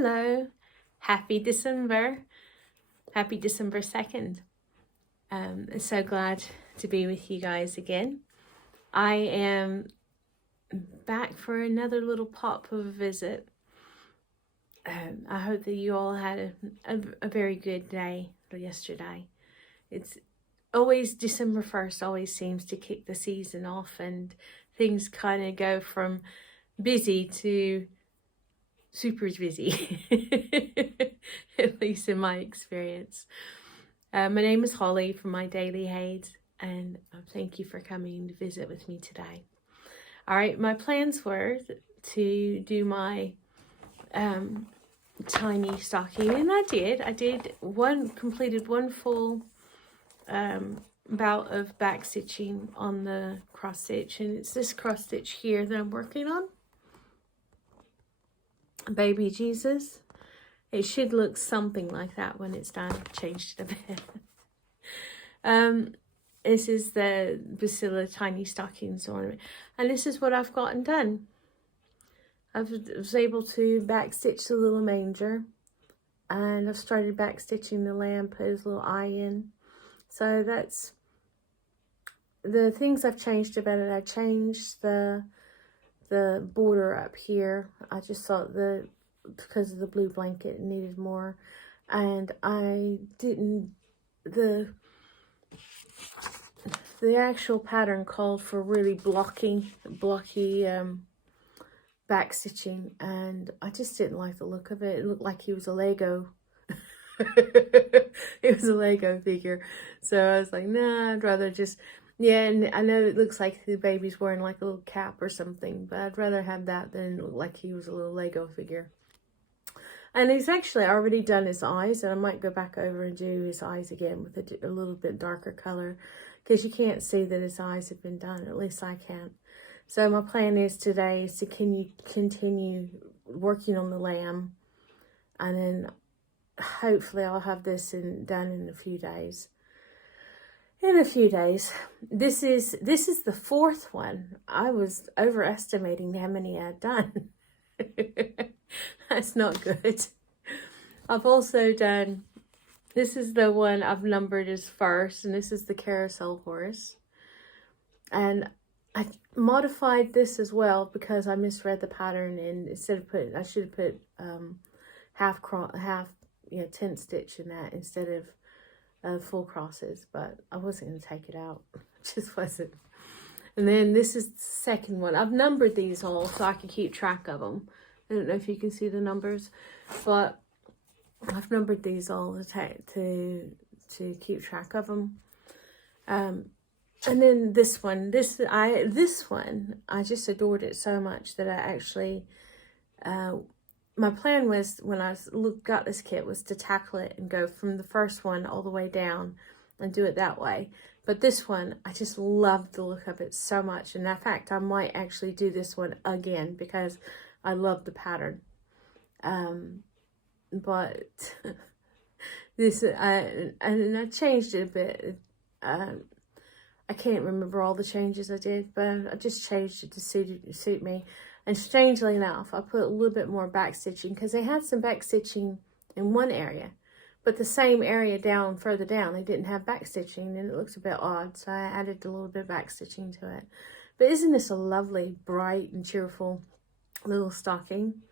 Hello, happy December 2nd. I'm so glad to be with you guys again. I am back for another little pop of a visit. I hope that you all had a very good day yesterday. It's always December 1st always seems to kick the season off, and things kind of go from busy to super busy, at least in my experience. My name is Holly from My Daily Hades, and thank you for coming to visit with me today. All right, my plans were to do my tiny stocking, and I did completed one full bout of back stitching on the cross stitch, and it's this cross stitch here that I'm working on, Baby Jesus. It should look something like that when it's done. I've changed it a bit. This is the Bucilla Tiny Stockings Ornament, and this is what I've gotten done. I was able to back stitch the little manger, and I've started back stitching the lamb, put his little eye in. So that's the things I've changed about it. I changed the border up here. I just thought because of the blue blanket it needed more, and I didn't, the actual pattern called for really blocky back stitching, and I just didn't like the look of it. It looked like he was a Lego. It was a Lego figure, so I was like, nah, I'd rather just, yeah. And I know it looks like the baby's wearing like a little cap or something, but I'd rather have that than look like he was a little Lego figure. And he's actually already done his eyes, and I might go back over and do his eyes again with a little bit darker color, because you can't see that his eyes have been done, at least I can't. So my plan is today is to continue working on the lamb, and then hopefully I'll have this done in a few days. This is the fourth one. I was overestimating how many I'd done. That's not good. I've also done, this is the one I've numbered as first, and this is the carousel horse. And I modified this as well because I misread the pattern, and instead of I should have put half 10 stitch in that instead of full crosses, but I wasn't going to take it out. Just wasn't. And then this is the second one. I've numbered these all so I can keep track of them. I don't know if you can see the numbers, but I've numbered these all to keep track of them. And then this one, I just adored it so much that I actually, my plan was when I got this kit was to tackle it and go from the first one all the way down and do it that way. But this one, I just loved the look of it so much. And in fact, I might actually do this one again because I love the pattern. But this, and I changed it a bit. I can't remember all the changes I did, but I just changed it to suit me. And strangely enough, I put a little bit more back stitching because they had some back stitching in one area, but the same area further down, they didn't have back stitching, and it looks a bit odd. So I added a little bit of back stitching to it. But isn't this a lovely, bright and cheerful little stocking?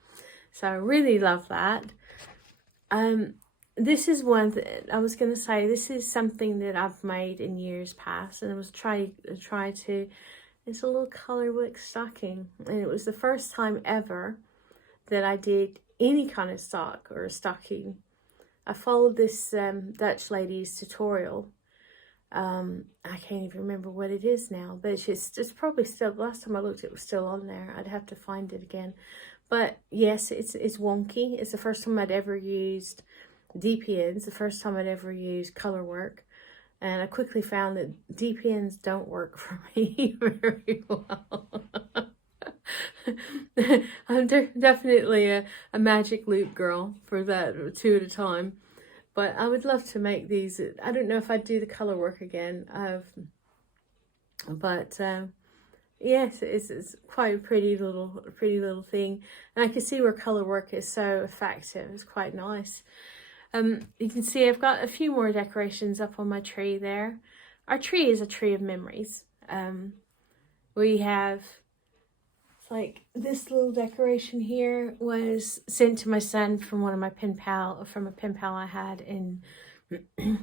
So I really love that. This is one that I was going to say, this is something that I've made in years past, and I was try to, it's a little colorwork stocking, and it was the first time ever that I did any kind of sock or stocking. I followed this Dutch lady's tutorial. I can't even remember what it is now, but it's probably still, last time I looked it was still on there. I'd have to find it again. But yes, it's wonky. It's the first time I'd ever used DPNs, the first time I'd ever used color work, and I quickly found that DPNs don't work for me very well. I'm definitely a magic loop girl for that, 2 at a time, but I would love to make these. I don't know if I'd do the color work again, but yes, it's quite a pretty little thing, and I can see where color work is so effective. It's quite nice. You can see I've got a few more decorations up on my tree there. Our tree is a tree of memories. We have, like, this little decoration here was sent to my son from one of my from a pen pal I had in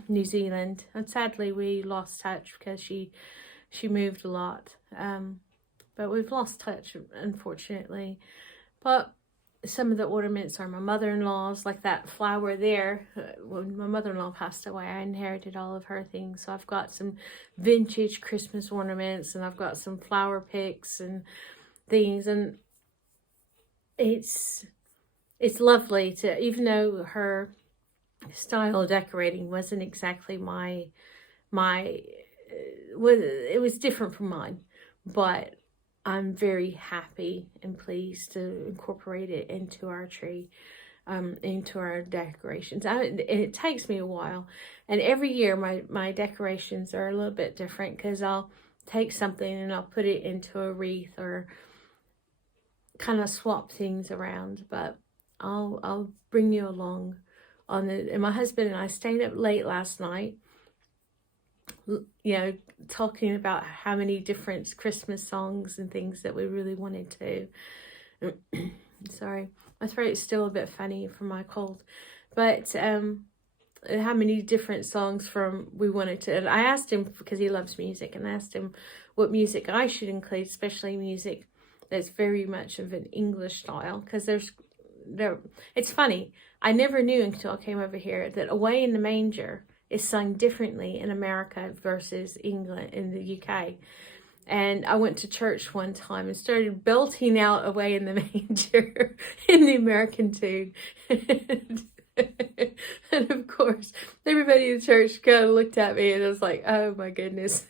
New Zealand, and sadly we lost touch because she moved a lot. But we've lost touch, unfortunately. But some of the ornaments are my mother-in-law's, like that flower there. When my mother-in-law passed away, I inherited all of her things. So I've got some vintage Christmas ornaments, and I've got some flower picks and things. And it's lovely to, even though her style of decorating wasn't exactly it was different from mine, but I'm very happy and pleased to incorporate it into our tree, into our decorations. It takes me a while, and every year my decorations are a little bit different, because I'll take something and I'll put it into a wreath or kind of swap things around. But I'll bring you along on it. And my husband and I stayed up late last night, you know, talking about how many different Christmas songs and things that we really wanted to. Sorry, my throat's still a bit funny from my cold, but how many different songs we wanted to. And I asked him, because he loves music, and I asked him what music I should include, especially music that's very much of an English style, because it's funny, I never knew until I came over here that Away in the Manger is sung differently in America versus England, in the UK. And I went to church one time and started belting out Away in the Manger in the American tune. And of course, everybody in the church kind of looked at me, and I was like, oh my goodness.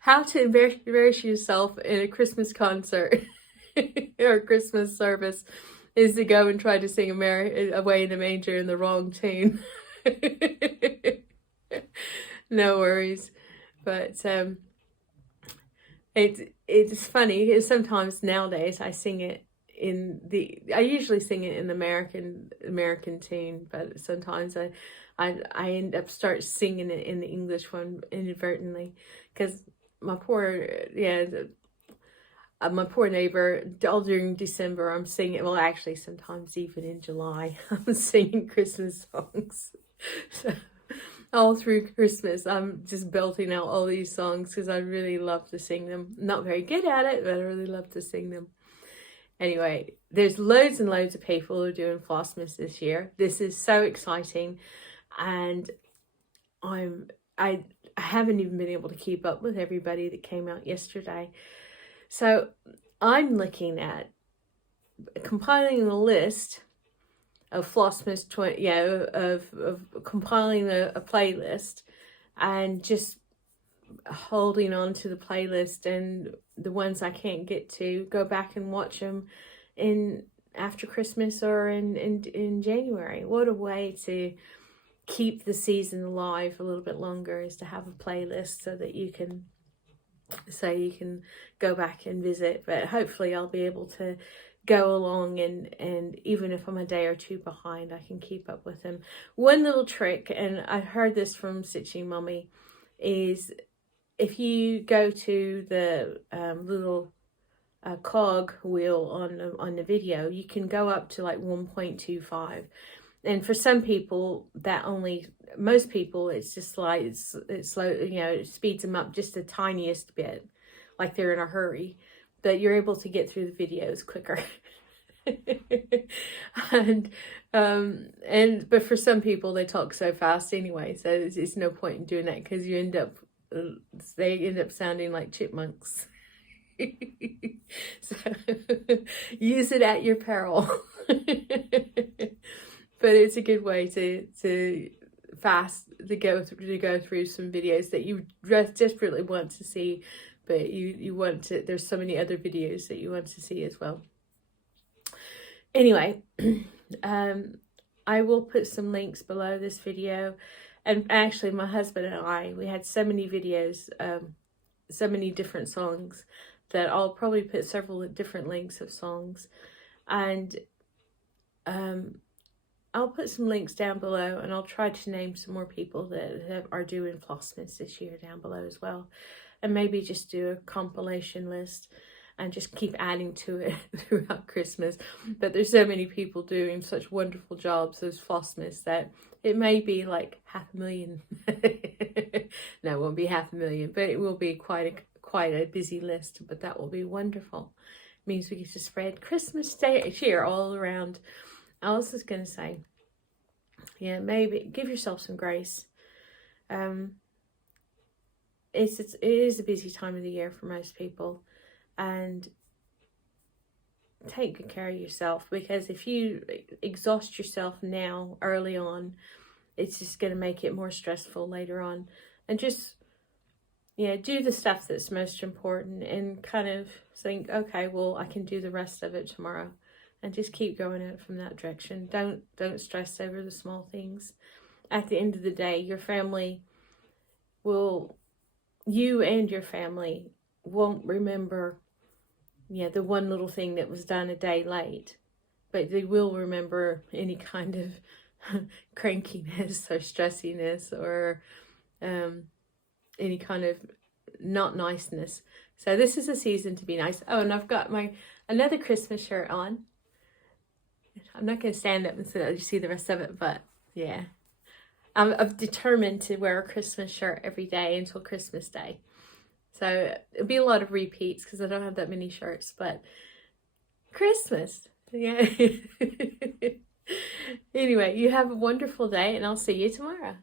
How to embarrass yourself in a Christmas concert or a Christmas service is to go and try to sing Away in the Manger in the wrong tune. No worries. But it's funny. Sometimes nowadays I sing it I usually sing it in the American tune, but sometimes I end up singing it in the English one inadvertently, because my poor neighbor, all during December I'm singing, well actually sometimes even in July, I'm singing Christmas songs. So all through Christmas I'm just belting out all these songs, because I really love to sing them. Not very good at it, but I really love to sing them. Anyway, there's loads and loads of people who are doing Flossmas this year. This is so exciting, and I haven't even been able to keep up with everybody that came out yesterday. So I'm looking at compiling a list of Flossmas, of compiling a playlist, and just holding on to the playlist, and the ones I can't get to, go back and watch them after Christmas or in January. What a way to keep the season alive a little bit longer, is to have a playlist so you can go back and visit. But hopefully I'll be able to go along, and even if I'm a day or two behind, I can keep up with them. One little trick, and I heard this from Stitching Mummy, is if you go to the little cog wheel on the video, you can go up to like 1.25. And for some people, most people, it's just like, it's slow, it speeds them up just the tiniest bit, like they're in a hurry, but you're able to get through the videos quicker. But for some people, they talk so fast anyway, so it's no point in doing that, because they end up sounding like chipmunks. So use it at your peril. But it's a good way to go through some videos that you desperately want to see, but there's so many other videos that you want to see as well. Anyway, I will put some links below this video. And actually, my husband and I, we had so many videos so many different songs that I'll probably put several different links of songs, and I'll put some links down below, and I'll try to name some more people that are doing Flossmas this year down below as well, and maybe just do a compilation list and just keep adding to it throughout Christmas. But there's so many people doing such wonderful jobs as Flossmas that it may be like 500,000. No, it won't be 500,000, but it will be quite a busy list. But that will be wonderful. It means we get to spread Christmas cheer all around. I was just going to say, yeah, maybe give yourself some grace. It is a busy time of the year for most people, and take good care of yourself, because if you exhaust yourself now early on, it's just going to make it more stressful later on. And just, yeah, do the stuff that's most important and kind of think, okay, well, I can do the rest of it tomorrow, and just keep going out from that direction. Don't stress over the small things. At the end of the day, your family will, you and your family won't remember, yeah, the one little thing that was done a day late, but they will remember any kind of crankiness or stressiness or any kind of not niceness. So this is a season to be nice. Oh, and I've got my another Christmas shirt on. I'm not going to stand up and so that you see the rest of it, but yeah, I'm determined to wear a Christmas shirt every day until Christmas Day. So it'll be a lot of repeats because I don't have that many shirts, but Christmas, yeah. Anyway, you have a wonderful day, and I'll see you tomorrow.